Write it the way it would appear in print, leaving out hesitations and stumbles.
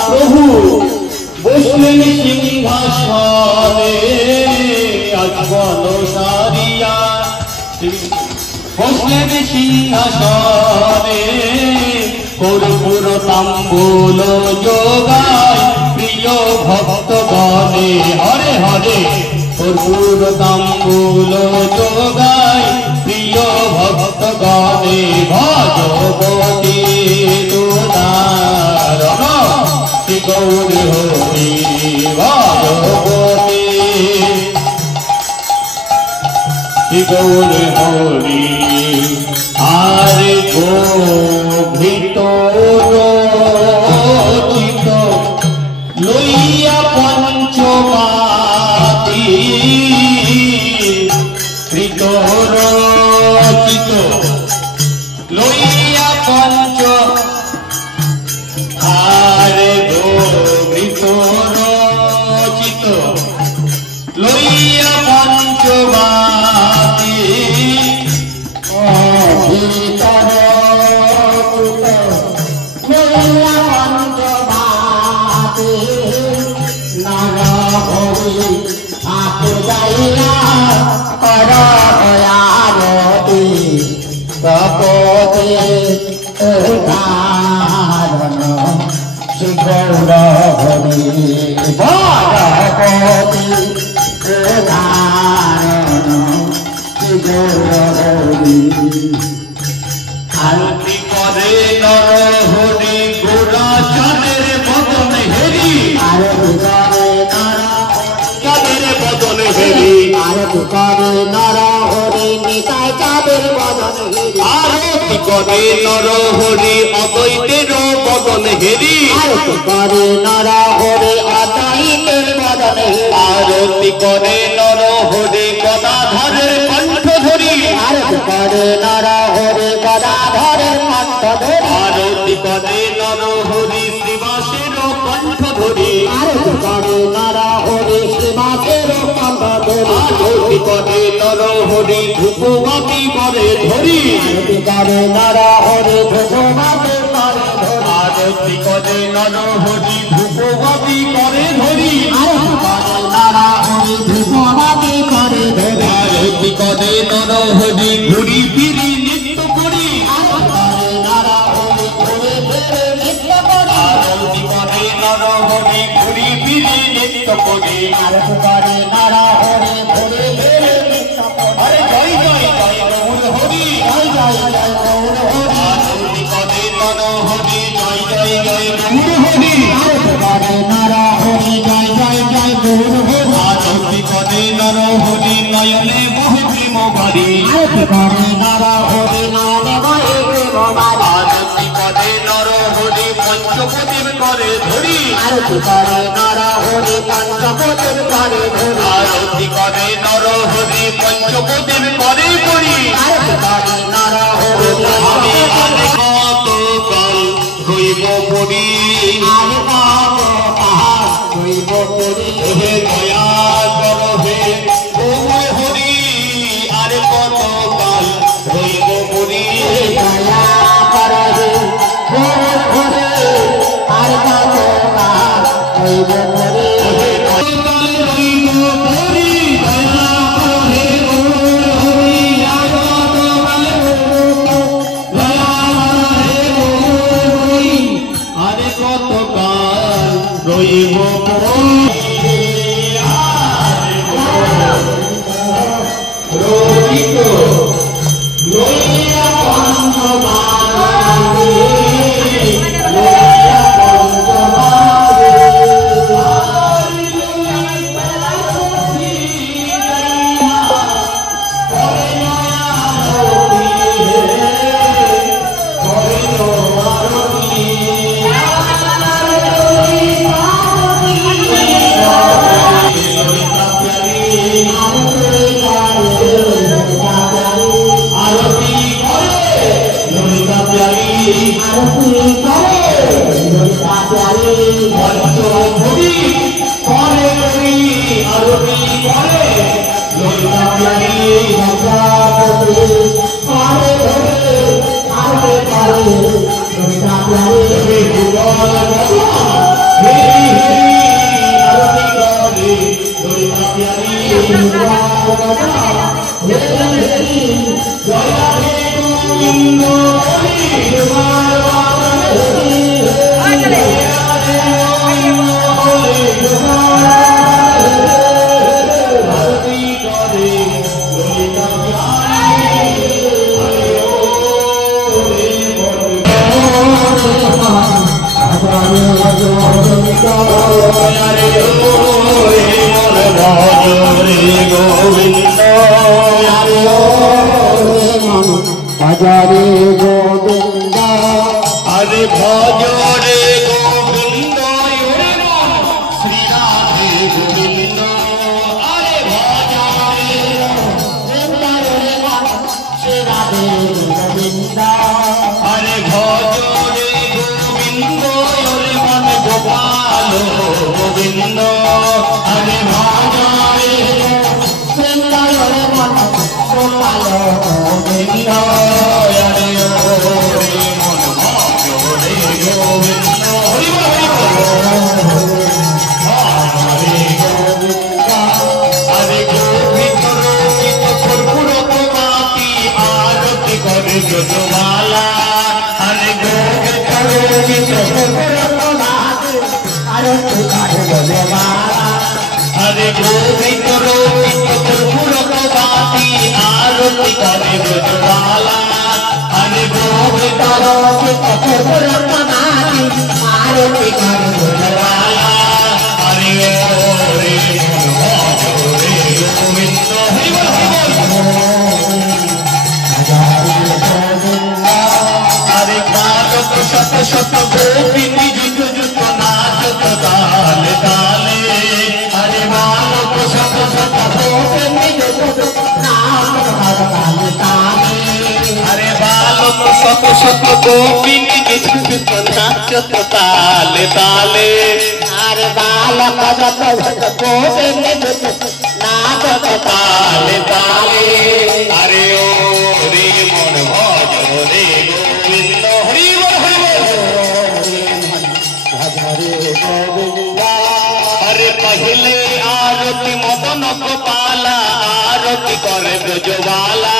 प्रभु बसलेन सिंहासने आत्मन सारिया बसलेन सिंहासने कर्पूर ताम्बूल जोगाय प्रिय भक्तगणे हरे हरे कर्पूर ताम्बूल जोगाय प्रिय भक्तगणे भजवती तुदारण श्री गौर हरि भजवती श्री गौर हरि आरे गोभित लइया पंचमाती कृतरचित लइया पंच आरे गोभित रचित लइया पंचमाती करे नर हरि अद्वैतेर बदन हेरी आरती करे नर हरि अद्वैतेर बदन आरती करे नर हरि गदाधरेर कंठ धरी आरती करे नर हरि गदाधरेर कंठ धरी आरती करे नर हरि श्रीवासेर कंठ धरी आरती करे नर हरि श्रीवासेर कंठ धरी आरती करे नर हरि धूपवाती करे धरी आरती करे नर हरि धूपवाती करे धरी आरती करे नर हरि धूपवाती करे धरी आरती करे नर हरि धूपवाती करे धरी आरती करे नर हरि घुरी फिरी नित्य करी आरती करे नर हरि घुरी फिरी नित्य करी आरती करे नर हरि घुरी फिरी नित्य करी आरती करे नर हरि घुरी फिरी नित्य करी अरे जय जय जय गौर हरि जय जय जय गौर हरि आरती करे नर हरि जय जय जय गौर हरि आरती करे नर हरि जय जय जय गौर हरि आरती करे नर हरि नयने बहु प्रेम बारी आरती करे नर हरि नयने बहु प्रेम बारी आरती करे नर हरि पंचपतिर करे धरी आरती करे नर हरि पंचपतिर करे धरी आरती करे नर हरि पंचपतिर करे करी आरती करे नर हरि আমি কতকাল রইব পড়ি আমি কতকাল রইব পড়ি হে দয়া কর হে ও হরি আর কতকাল রইব পড়ি দয়া কর হে ও হরি আর কতকাল রইব পড়ি ভজরে গোবিন্দ হরে ভজরে গোবিন্দ শ্রী রাধে গোবিন্দ হরে ভজরে শ্রী রাধে গোবিন্দ হরে ভজরে গোবিন্দ হরে মন গোপাল গোবিন্দ হরে ভজরে বৃন্দারে মন গোপাল গোবিন্দ হরে মন ভজরে গোবিন্দ হরি হরে গোবিন্দ রোহিত কর্পূর প্রভাতি আরতি করে ব্রজমালা হরে গোবিন্দ রোহিত আরতি করে ব্রজমালা হরে গোবিন্দ রোহিত কর্পূর প্রভাতি আরতি করে ব্রজমালা হরে গোবিন্দ রোহিত কর্পূর প্রভাতি আরতি করে ব্রজমালা হরে হরে হরে গোবিন্দ হরি হরে বালক শত শত গোপিনী যুগ যুগ নাচত তালে তালে হরে বালক শত শত গোপিনী হরে বালক শত শত গোপিনী যুগ যুগ নাচত তালে তালে আর বালক যত যত গোবিন্দ নাচত তালে তালে হরে ও রে মন ভজ রে গোবিন্দ হরি ভজরে গোবিন্দ হরে পहिले আরতি মদন গোপালা আরতি করে ব্রজবালা